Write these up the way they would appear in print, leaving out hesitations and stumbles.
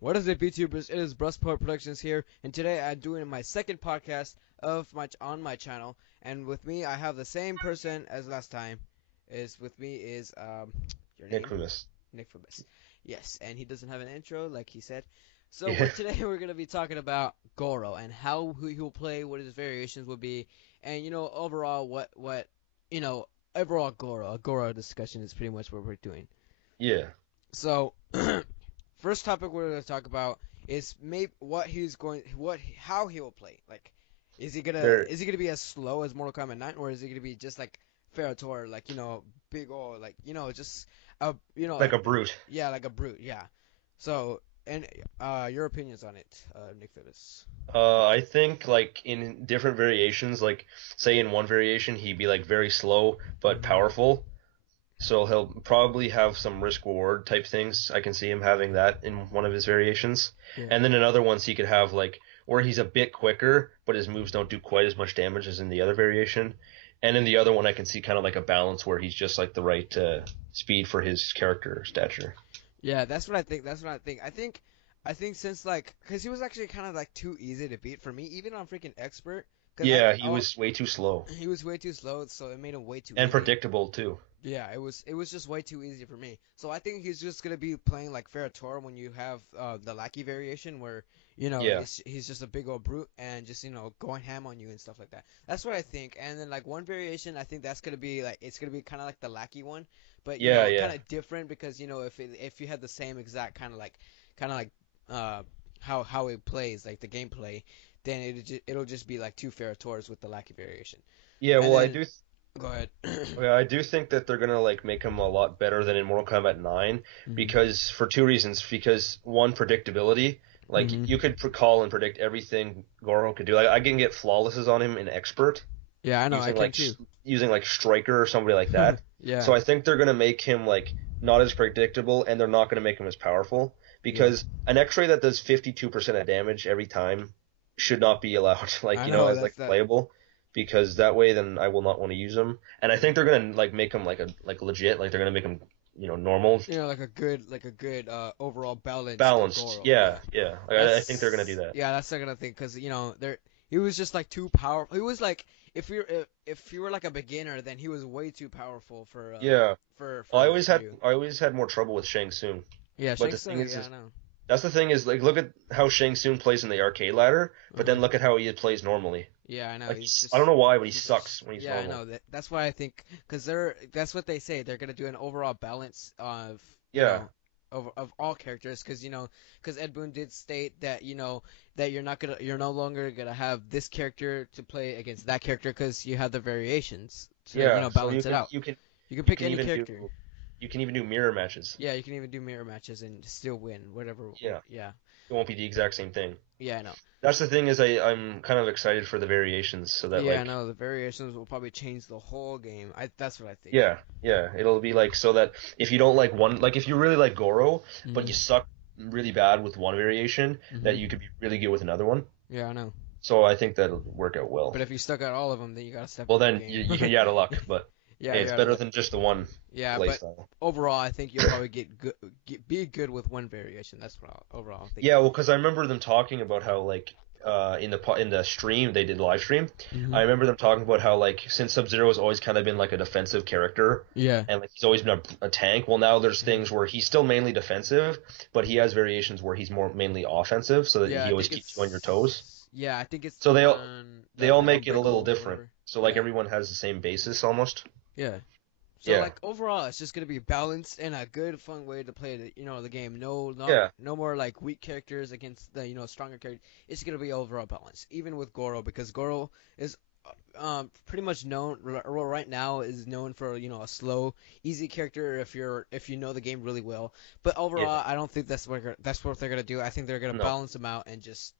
What is it, VTubers? It is Brustport Productions here, and today I'm doing my second podcast of my on my channel. And with me, I have the same person as last time. Is with me is your name, Infamous. Nick Fabis. Yes, and he doesn't have an intro like he said. So Yeah. we're today we're gonna be talking about Goro and how he will play, what his variations will be, and overall what you know overall Goro. A Goro discussion is pretty much what we're doing. Yeah. So first topic we're going to talk about is maybe how he will play. Like, Very is he gonna be as slow as Mortal Kombat 9, or is he gonna be just like Ferrator, like big old, like just a like a brute. yeah, like a brute, yeah. So and your opinions on it, Nick Fibis. I think like in different variations, like say in one variation he'd be like very slow but Hmm. powerful. So he'll probably have some risk reward type things. I can see him having that in one of his variations. Yeah. And then in other ones he could have like where he's a bit quicker, but his moves don't do quite as much damage as in the other variation. And in the other one I can see kind of like a balance where he's just like the right speed for his character stature. Yeah, that's what I think. That's what I think. I think since like, cause he was actually kind of like too easy to beat for me, even on freaking expert. Cause Yeah, he was way too slow he was way too slow, so it made him way too and easy. predictable too. Yeah, it was just way too easy for me. So I think he's just gonna be playing like Ferrator when you have the Lackey variation, where Yeah. he's just a big old brute and just going ham on you and stuff like that. That's what I think. And then like one variation, I think that's gonna be like it's gonna be kind of like the Lackey one, but Yeah, kind yeah. of different because if you had the same exact kind of like uh how it plays, like the gameplay, then it'll just be like two Ferrators with the Lackey variation. Yeah, And well, then go ahead. I do think that they're gonna like make him a lot better than in Mortal Kombat 9 Hmm. because for two reasons. Because one, predictability. Like Hmm. you could call and predict everything Goro could do. Like I can get flawlesses on him in expert Yeah, I know, I using can too. using like Striker or somebody like that. Yeah. So I think they're gonna make him like not as predictable and they're not gonna make him as powerful Yeah. because an X-ray that does 52% of damage every time should not be allowed like I know as like that's that. playable because that way then I will not want to use them. And I think they're gonna like make him like legit like they're gonna make him normal Like a good overall balanced balanced. Goro. Yeah. Yeah, yeah. I think they're gonna do That's that. yeah, that's not gonna think because there he was just like too powerful. He was like if you were like a beginner, then he was way too powerful for Yeah. for you. I always had more trouble with Shang Tsung. Yeah, But Shang the thing Tsung. is, Yeah, I know. that's the thing is like look at how Shang Tsung plays in the arcade ladder, but Uh-huh. then look at how he plays normally. Yeah, I know. Like He's I don't just know why, but he he's just sucks when he's yeah, I normal. know that's why I think because that's what they say they're gonna do an overall balance of Yeah, of all characters because because Ed Boon did state that that you're no longer gonna have this character to play against that character because you have the variations to yeah. So balance it out. You can you pick can any even character. do mirror matches. Yeah, you can even do mirror matches and still win whatever. Yeah, Yeah, it won't be the exact same thing. yeah, I know. That's the thing is I'm kind of excited for the variations so that Yeah, I like know. The variations will probably change the whole game. That's what I think. yeah, it'll be like so that if you don't like one like if you really like Goro but Hmm. you suck really bad with one variation that Hmm. you could be really good with another one. Yeah, I know. So I think that'll work out well. But if you stuck at all of them, then you gotta step Well up your then game. you can you out of luck, but Yeah, hey, you it's gotta better look. than just the one Yeah, play but style. overall, I think you'll probably be good with one variation. That's what overall I'm Yeah, thinking. well, because I remember them talking about how like in the stream they did live stream. Hmm. I remember them talking about how like since Sub-Zero has always kind of been like a defensive character Yeah. and like he's always been a tank. Well, now there's Hmm. things where he's still mainly defensive, but he has variations where he's more mainly offensive, so that Yeah, he I always think keeps you on your toes. I think it's So the one they all the make it a little unbreakable or different. whatever. So like Yeah. everyone has the same basis almost. Yeah. So Yeah, like overall, it's just gonna be balanced and a good, fun way to play the game. No, yeah, no more like weak characters against the stronger characters. It's gonna be overall balanced, even with Goro because Goro is pretty much known right now is known for a slow, easy character if you know the game really well. But yeah. overall, I don't think that's what they're gonna do. I think they're gonna No. balance them out and just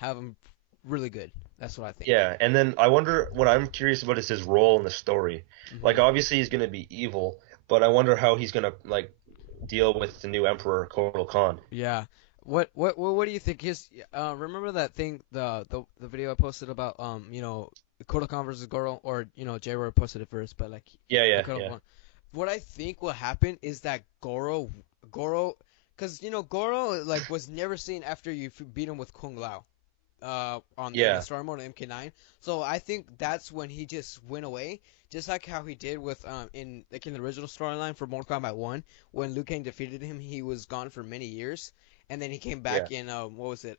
have them really good. That's what I think. Yeah, and then I wonder what I'm curious about is his role in the story. Like Hmm. obviously he's gonna be evil, but I wonder how he's gonna like deal with the new Emperor Kotal Khan. Yeah. What do you think? Remember that thing the video I posted about Kodokan versus Goro, or J-Roy posted it first, but like Yeah, the yeah, yeah. Kodokan. What I think will happen is that Goro Because Goro like was never seen after you beat him with Kung Lao, on in the Yeah, story mode of MK9. So I think that's when he just went away, just like how he did with in the original storyline for Mortal Kombat 1 when Liu Kang defeated him. He was gone for many years, and then he came yeah. back in what was it,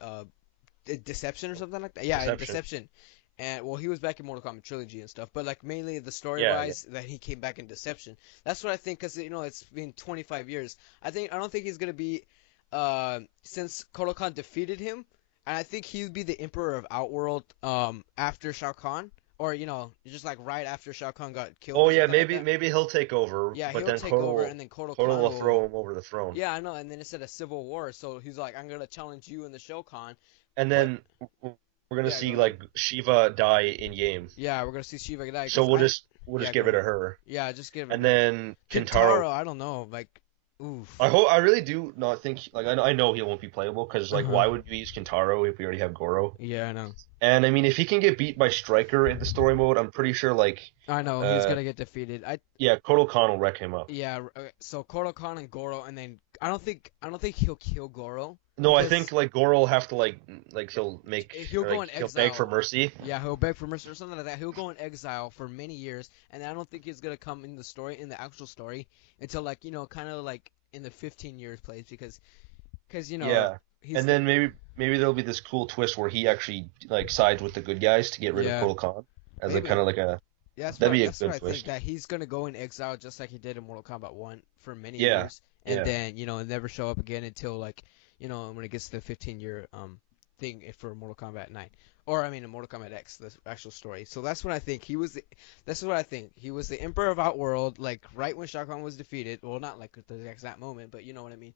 Deception or something like that. Yeah, in Deception. Deception. And well, he was back in Mortal Kombat Trilogy and stuff, but like mainly the story Yeah, yeah. wise that he came back in Deception. That's what I think, because it's been 25 years. I don't think he's gonna be since Kotal Khan defeated him, and I think he would be the Emperor of Outworld after Shao Kahn, or just like right after Shao Kahn got killed Oh or yeah, something like maybe that. maybe he'll take over, Yeah, but he'll then take over, and then Kotal Kotal Khan will will. throw him over the throne. Yeah, I know, and then it's a civil war, so he's like, I'm gonna challenge you in the Shokan, And but then we're gonna yeah, go see ahead. like Shiva die in game. Yeah, we're gonna see Shiva die So because we'll yeah, just go get rid ahead. of her. Yeah, just give it And her. then Kintaro. Kintaro, I don't know, like, oof. I really do not think like I know he won't be playable because like Uh-huh. why would we use Kintaro if we already have Goro? Yeah, I know. And I mean if he can get beat by Striker in the story mode, I'm pretty sure like I know he's uh gonna get defeated. yeah, Kotal Khan will wreck him up. Yeah. So Kotal Khan and Goro, and then I don't think he'll kill Goro No, I think because like Goro will have to like he'll make he'll go like in he'll beg for exile. mercy. Yeah, he'll beg for mercy or something like that. He'll go in exile for many years, and I don't think he's gonna come in the story, in the actual story, until like kind of like in the 15 years place because Yeah. he's And the then maybe there'll be this cool twist where he actually like sides with the good guys to get rid of yeah Kotal Khan as a kind maybe. of like a Yeah, that'd be a that's what good I think, twist. that he's gonna go in exile just like he did in Mortal Kombat 1 for many Yeah. years, and Yeah. then never show up again until like when it gets to the 15-year thing for Mortal Kombat 9, or I mean in Mortal Kombat X, the actual story. So that's what I think. That's what I think. He was the Emperor of Outworld, like right when Shao Kahn was defeated. Well, not like at the exact moment, but you know what I mean.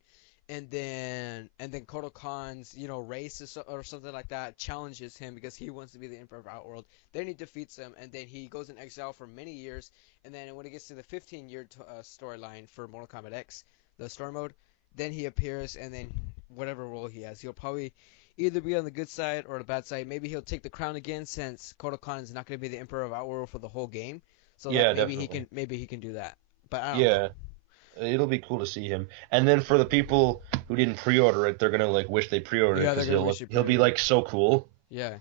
And then Kotal Khan's race or something like that challenges him because he wants to be the Emperor of Outworld. Then he defeats him, and then he goes in exile for many years. And then when it gets to the 15-year storyline for Mortal Kombat X, the story mode, then he appears, and then whatever role he has, he'll probably either be on the good side or the bad side. Maybe he'll take the crown again, since Kotal Khan is not going to be the Emperor of Outworld for the whole game. So that Yeah, definitely. maybe he can do that. But I don't know. Yeah. It'll be cool to see him. And then for the people who didn't pre-order it, they're gonna like wish they pre-ordered it Yeah, they're because gonna wish he he'll be pre-ordered. like so cool. Yeah.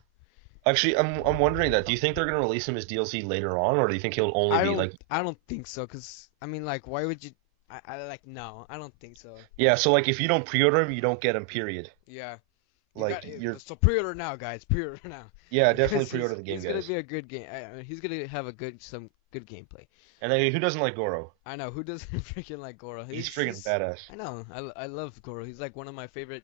Actually, I'm wondering that. Do you think they're gonna release him as DLC later on, or do you think he'll only be like I don't think so, cause I mean, like, why would you? I like, no, I don't think so. yeah? So like if you don't pre-order him, you don't get him. Period. Yeah, you Like got you're so pre-order now, guys. Pre-order now, yeah, definitely because pre-order the game, he's gonna guys. be a good game. I mean, he's gonna have some good gameplay. And then who doesn't like Goro? I know who doesn't freaking like Goro. He's freaking badass. I know. I love Goro. He's like one of my favorite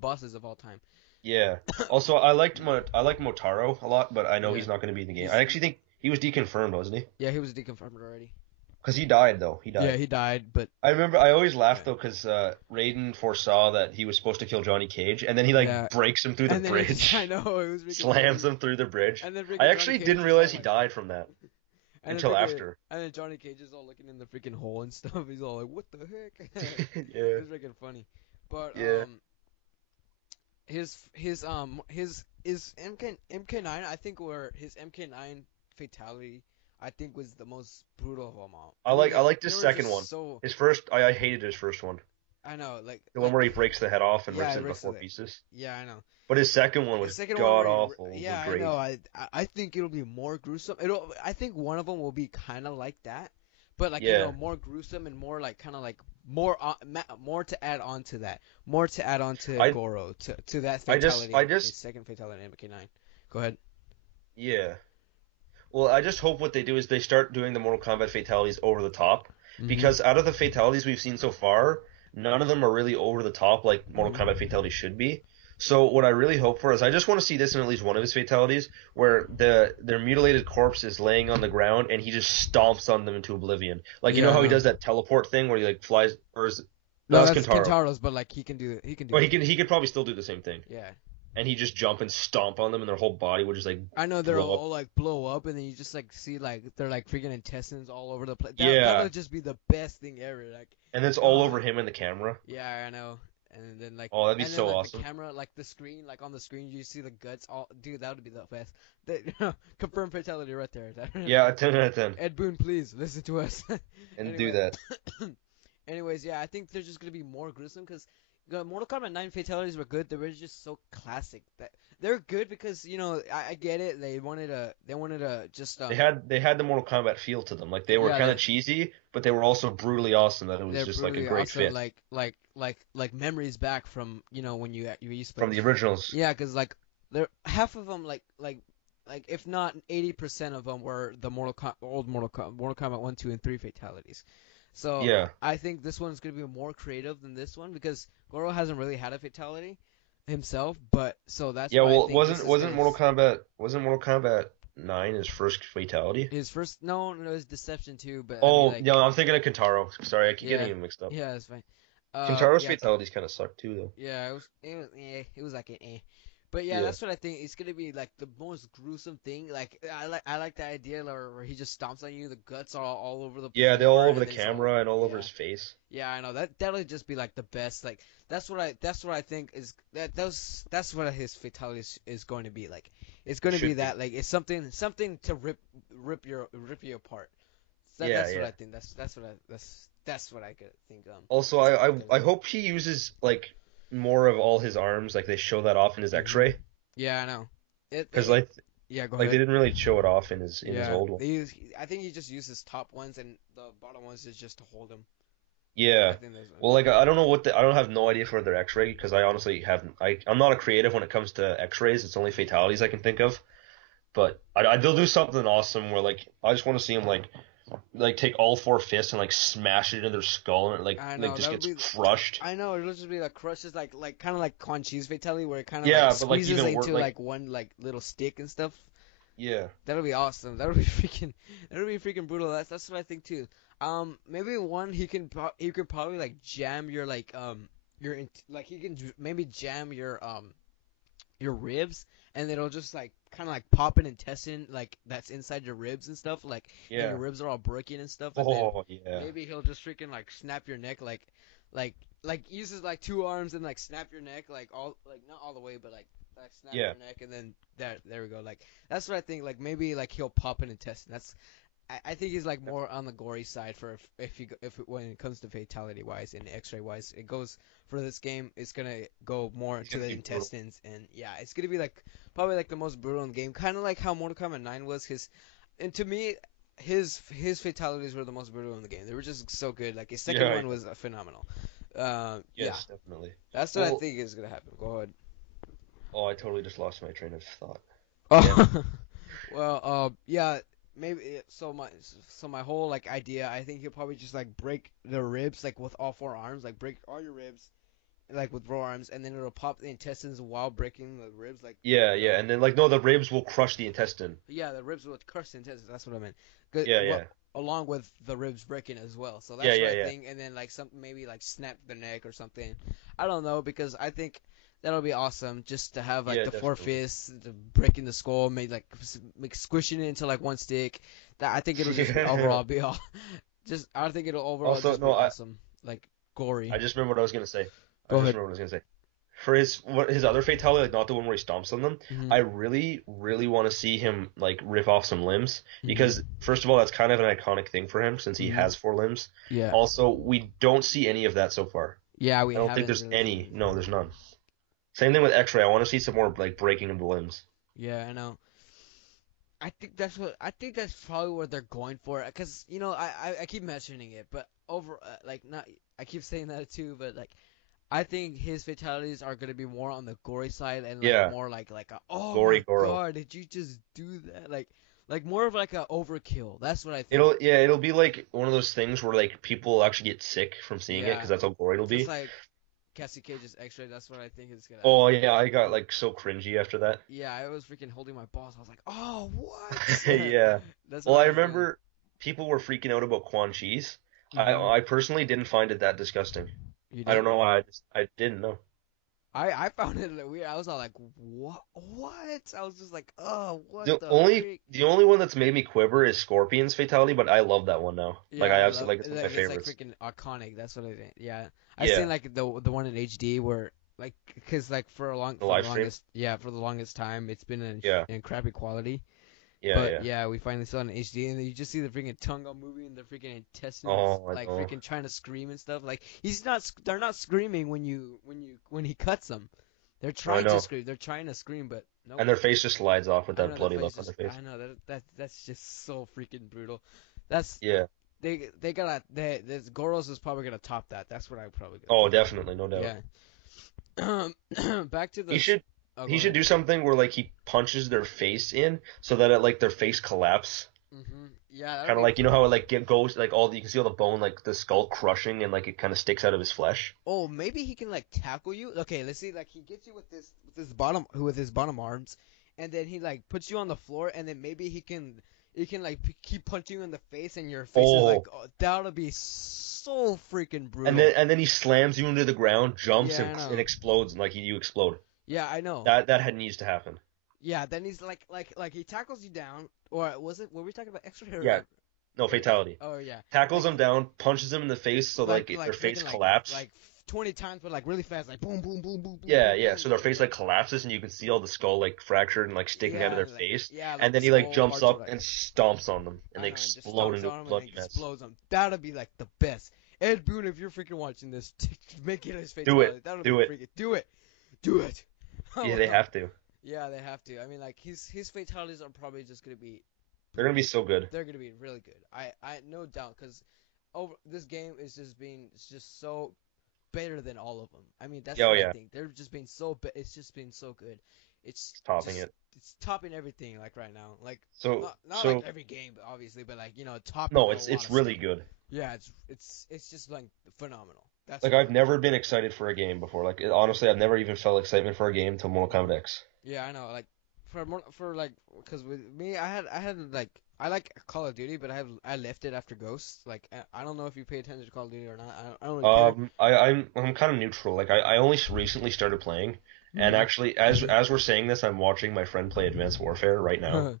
bosses of all time. Yeah. Also, I like Motaro a lot, but I know Yeah, he's not going to be in the game. he's I actually think he was deconfirmed, wasn't he? yeah, he was deconfirmed already. Because he died though. He Yeah, died. he died, but I remember I always yeah, laughed though because Raiden foresaw that he was supposed to kill Johnny Cage, and then he like yeah. breaks him through the And then I bridge, know it was freaking slams funny. him through the bridge. And then I freaking Johnny actually Cage didn't is all realize he like, died from that and then until freaking, after. and then Johnny Cage is all looking in the freaking hole and stuff. He's all like, "What the heck?" Yeah, It's freaking funny. But yeah. his MK9, I think, where his MK9 fatality, I think, was the most brutal of them all. I mean, I liked they his were second just one. so. His first, I hated his first one. I know, The one where he breaks the head off and yeah, rips it it into rips four it. pieces. Yeah, I know. But his second one His was second one, god awful, yeah, was I know. great. I think it'll be more gruesome. I think one of them will be kind of like that, but like Yeah. more gruesome and more like kind of like more to add on to that, more to add on to I Goro, to that I fatality, his just second fatality in MK9. Go ahead. yeah. Well, I just hope what they do is they start doing the Mortal Kombat fatalities over the top, Mhm. because out of the fatalities we've seen so far, none of them are really over the top like Mortal Mhm. Kombat fatalities should be. So what I really hope for is I just want to see this in at least one of his fatalities, where their mutilated corpse is laying on the ground and he just stomps on them into oblivion. Like you Yeah, know I how he know. does that teleport thing where he like flies, or is that No, was that's Kintaro? Kentaro's, but like he can do Well, that. he could probably still do the same thing, Yeah. and he just jump and stomp on them, and their whole body would just like I know they're blow up. all like blow up, and then you just like see like they're like freaking intestines all over the place. That Yeah, would just be the best thing ever. Like, and it's all God. over him and the camera. Yeah, I know. And then like, Oh, that'd be and then so like the awesome. camera, like the screen, like on the screen, you see the guts. All, dude, that would be the best. Confirmed fatality right there. Yeah, 10 out of 10. Ed Boon, please listen to us. And do Anyway, that. anyways, yeah, I think they're just gonna be more gruesome because the Mortal Kombat 9 fatalities were good. They were just so classic that they're good because I get it. They wanted to just They had the Mortal Kombat feel to them. Like they were yeah kind of they cheesy, but they were also brutally awesome. That it was they're just like a brutally great awesome fit like memories back from when you used to play. from the originals. Yeah, because like there half of them like if not 80% of them were the old Mortal Kombat 1, 2, and 3 fatalities. So Yeah, I think this one's gonna be more creative than this one because Goro hasn't really had a fatality himself, but so that's yeah. why I Well, think this is gonna Wasn't Mortal Kombat 9 his first fatality? his first. No, it's Deception too, but I mean Oh, like no, I'm thinking of Kentaro. Sorry, I keep getting yeah, him mixed up. yeah, it's fine. Kentaro's Yeah, fatalities kind of suck too, though. yeah, it was like an eh. But yeah, Yeah, that's what I think. It's gonna be like the most gruesome thing. Like I like the idea where he just stomps on you, the guts are all over the yeah. They're all floor, over and the then it's all camera and all over yeah. his face. Yeah, I know that'll just be like the best. Like that's what I think is that's what his fatality is going to be like. It's It going to be should be. that like it's something to rip you apart. Yeah, That's what yeah. I think. That's what I could think. Also, I hope he uses like more of all his arms, like they show that off in his hmm X-ray, Yeah, I know. because Yeah, go like they ahead. didn't really show it off in his Yeah, old one. I think he just uses top ones and the bottom ones is just to hold him. I Yeah. think that's what. Well, like I don't know I don't have no idea for their X-ray because I honestly haven't. I'm not a creative when it comes to X-rays. It's only fatalities I can think of. But they'll do something awesome where like I just want to see him like take all four fists and like smash it into their skull and it I like know just that would gets be. crushed. I know it'll just be like crushes like kind of like Quan Chi's fatality where it kind of like Yeah, but like squeezes even worse, into like like one like little stick and stuff. yeah, That'll be awesome. That'll be freaking brutal. That's what I think too. Maybe one he could probably like jam your like like he can maybe jam your ribs and it'll just like kind of like pop an intestine like that's inside your ribs and stuff like and your yeah. ribs are all broken and stuff and then Oh yeah, maybe he'll just freaking like snap your neck like like uses like two arms and like snap your neck like all like not all the way but like snap yeah. your neck and then there we go like that's what I think like maybe like he'll pop an intestine that's I think he's like more on the gory side for when it comes to fatality wise and X-ray wise. It goes for this game. It's gonna go more He's to gonna the be brutal. intestines and yeah, it's gonna be like probably like the most brutal in the game. Kind of like how Mortal Kombat 9 was. And to me, his fatalities were the most brutal in the game. They were just so good. Like his second Yeah, one was phenomenal. Yeah, yes, definitely. that's what I Well, think is gonna happen. Go ahead. oh, I totally just lost my train of thought. Damn it. Oh, well, yeah, maybe so my whole like idea, I think he'll probably just like break the ribs like with all four arms, like break all your ribs like with raw arms, and then it'll pop the intestines while breaking the ribs, like Yeah, you know, yeah, and then like no, the ribs will crush the intestine. yeah, the ribs will crush the intestines. That's what I meant. Good, Yeah, well, yeah, along with the ribs breaking as well. So yeah, that's what yeah, I yeah, think, and then like some maybe like snap the neck or something. I don't know because I think that'll be awesome just to have like yeah, the four definitely. fists, the breaking the skull, maybe like squishing it into like one stick. That I think it'll just be Yeah. overall be all just I think it'll overall Also, just be no, awesome, like I gory. just remember what I was gonna say. I Go just ahead. remember what I was gonna say. For his other fatality, like not the one where he stomps on them, hmm I really, really want to see him like rip off some limbs hmm because first of all, that's kind of an iconic thing for him since he hmm has four limbs. Yeah. Also, we don't see any of that so far. Yeah, we I don't think haven't there's really seen any. anything. No, there's none. Same thing with X-Ray. I want to see some more like breaking of the limbs. Yeah, I know. I think that's probably what they're going for. Cause I keep mentioning it, but over like not I keep saying that too, but like I think his fatalities are gonna be more on the gory side and like Yeah, more like a oh gory my Goro. god, did you just do that? Like more of like a overkill. That's what I think. It'll be like one of those things where like people actually get sick from seeing it Yeah, because that's how gory it'll just be. like Cassie Cage's X-ray. That's what I think is gonna Oh happen. yeah, I got like so cringy after that. Yeah, I was freaking holding my balls. I was like, oh what? Yeah. That's what Well, I I was doing. remember people were freaking out about Quan Chi's. hmm I personally didn't find it that disgusting. You I don't didn't? know why. I didn't know. I found it weird. I was all like, what? What? I was just like, oh, what The the only freak? the only one that's made me quiver is Scorpion's fatality, but I love that one now. Like Yeah, I I love absolutely like it's one of my it's like favorites. freaking iconic. That's what I think. Yeah, I seen Yeah, like the one in HD where like because like the for the live stream. longest for the longest time it's been Yeah, in crappy quality. Yeah, But yeah. yeah, we finally saw it in HD, and then you just see the freaking tongue all moving and the freaking intestines Oh, I like know. freaking trying to scream and stuff. Like they're not screaming when he cuts them. They're I trying to know. scream. They're trying to scream, but nope. And their face just slides off with I that know the bloody face look on just. their face. I know that's just so freaking brutal. That's Yeah. they gotta this Goros is probably gonna top that. That's what I'm probably gonna Oh, think. definitely, no doubt. Yeah. Back to He the. should Oh, go he should ahead. do something where like he punches their face in so that it like their face collapse. Yeah, that would Kind of be. like you know how it like goes like all you can see all the bone like the skull crushing and like it kind of sticks out of his flesh. Oh, maybe he can like tackle you. Okay, let's see. Like he gets you with his bottom arms, and then he like puts you on the floor, and then maybe he can like keep punching you in the face, and your face is like Oh, oh, that would be so freaking and brutal. then he slams you into the ground, jumps Yeah, I and know. explodes and like you explode. Yeah, I know. That had needs to happen. Yeah, then he's like he tackles you down, or was it? Were we talking about extra or Yeah, no fatality. oh yeah, Tackles like him down, punches him in the face so their face freaking collapse. like 20 times, but like really fast, like boom, boom, boom, boom, boom, Yeah, boom, yeah. boom, So their like face like collapses and you can see all the skull like fractured and like sticking out of yeah, their face. like And the then he like skull jumps parts are up like and stomps on them and they I know, and just explode stomps into a on him and bloody then mess. explodes him. That'd be like the best. Ed Boon, if you're freaking watching this, make it his Do it. fatality. That'll be Do it. freaking do it, do it. Yeah, they have to. Yeah, they have to. I mean, like his fatalities are probably just gonna be They're gonna be so good. they're gonna be really good. I no doubt because over this game is just being it's just so better than all of them. I mean, that's Yeah, oh what I yeah. think. They're just being it's just been so good. It's It's topping just it. it's topping everything like right now. Like So not like so every game, obviously, but like topping no, a lot it's of really stuff. good. Yeah, it's just like phenomenal. That's Like what I I've think. never been excited for a game before. Like honestly, I've never even felt excitement for a game until Mortal Kombat X. Yeah, I know. Like for like because with me, I had like I like Call of Duty, but I left it after Ghosts. Like I don't know if you pay attention to Call of Duty or not. I don't really care. I'm kind of neutral. Like I only recently started playing, and Hmm. actually as we're saying this, I'm watching my friend play Advanced Warfare right now.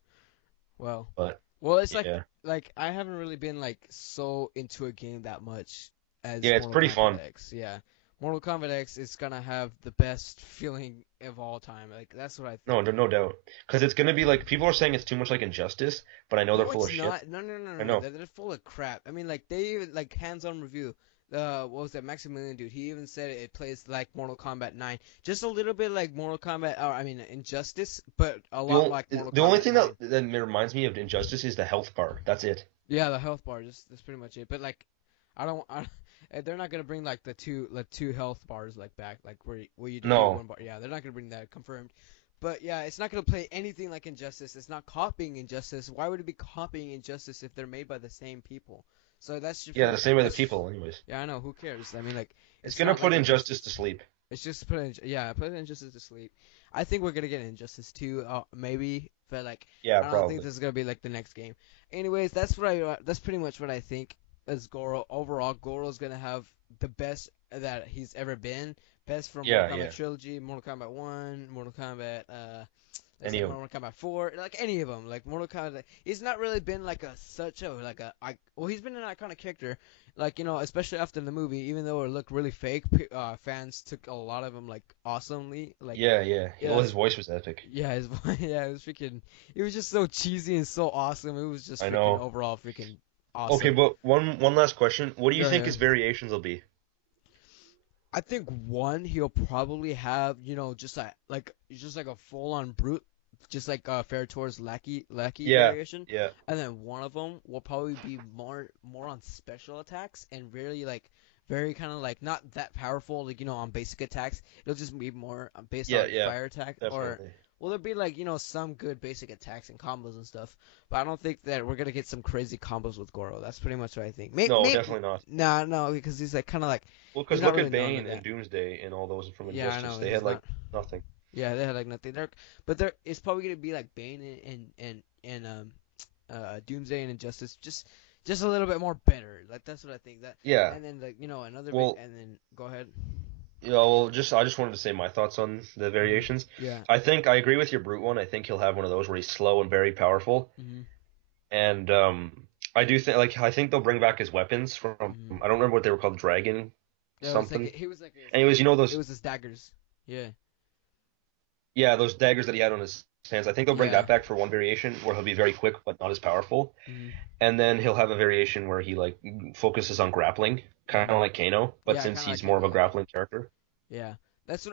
Well, But well, it's yeah, like I haven't really been like so into a game that much as yeah, it's Mortal pretty Kombat fun. X. Yeah, Mortal Kombat X is gonna have the best feeling of all time. Like that's what I No, think. no doubt. Because it's gonna be like people are saying it's too much like Injustice, but I know they're No, full it's of shit. not. I No. know. They're full of crap. I mean, like they even like hands-on review. What was that Maximilian dude? He even said it plays like Mortal Kombat 9, just a little bit like Mortal Kombat. Or I mean, Injustice, but a lot like Mortal The only Kombat thing 9. that reminds me of Injustice is the health bar. That's it. Yeah, the health bar. Just that's pretty much it. But like, I don't. They're not gonna bring like the two health bars like back like where you defeat No. one bar. Yeah, they're not gonna bring that confirmed. But yeah, it's not gonna play anything like Injustice. It's not copying Injustice. Why would it be copying Injustice if they're made by the same people? So that's just Yeah, the same way the that's people, anyways. yeah, I know. Who cares? I mean, like It's it's gonna not put like Injustice to Injustice. sleep. It's just put Injustice to sleep. I think we're gonna get Injustice 2, maybe, but like Yeah, I don't think probably. this is gonna be like the next game. Anyways, that's pretty much what I think as Goro. Overall, Goro's gonna have the best that he's ever been. Best from Mortal Yeah, Kombat yeah. trilogy, Mortal Kombat 1, Mortal Kombat let's Any say of them. Mortal Kombat 4, like any of them. Like Mortal Kombat, he's not really been like a such a like a well, he's been an iconic character, like especially after the movie. Even though it looked really fake, fans took a lot of him like awesomely. Like Yeah, yeah. Well, yeah, his voice was epic. yeah, his yeah, it was freaking. It was just so cheesy and so awesome. It was just I freaking know. overall freaking Okay, awesome. but one last question. What do you Go think his ahead. variations will be? I think one he'll probably have just like a full on brute, just like Ferretor's lackey Yeah, variation, yeah, and then one of them will probably be more on special attacks and really like very kind of like not that powerful like on basic attacks. It'll just be more based yeah, on yeah. fire attack or Definitely. will there be like some good basic attacks and combos and stuff. But I don't think that we're gonna get some crazy combos with Goro. That's pretty much what I think. No, Maybe definitely not. nah, no, because he's like kind of like Well, he's because not look really at known like Bane and that. Doomsday and all those from Yeah, I Injustice. know. They had He's like not. nothing. Yeah, they had like nothing there, but there it's probably gonna be like Bane and Doomsday and Injustice, just a little bit more better. Like that's what I think. That Yeah. and then like another big Well, and then go ahead. yeah. Well, I just wanted to say my thoughts on the Hmm. variations. Yeah. I think I agree with your brute one. I think he'll have one of those where he's slow and very powerful. Hmm. And I do think I think they'll bring back his weapons from Hmm. I don't remember what they were called, Dragon Yeah, it was like something. he was like Anyways, you know it those was his daggers. Yeah. yeah those daggers that he had on his hands. I think they'll bring Yeah. that back for one variation where he'll be very quick but not as powerful. Hmm. And then he'll have a variation where he like focuses on grappling, kind of like Kano, but Yeah, since kind of like he's more of Kano. a Yeah. grappling character. Yeah. That's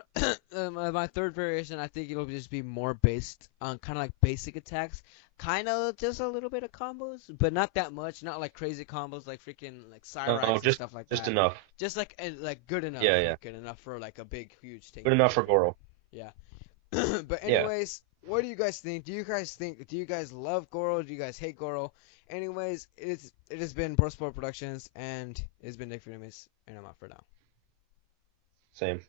what my third variation. I think it'll just be more based on kind of like basic attacks, kind of just a little bit of combos, but not that much. Not like crazy combos like freaking like No, Cyrax and stuff like just that. enough. Just like good enough, Yeah, yeah. like good enough for like a big huge Good enough takedown. for Goro. Yeah. But Yeah. anyways, what do you guys think? Do you guys love Goro? Do you guys hate Goro? Anyways, it has been Pro Sport Productions and it's been Nick Freeman and I'm out for now. Same.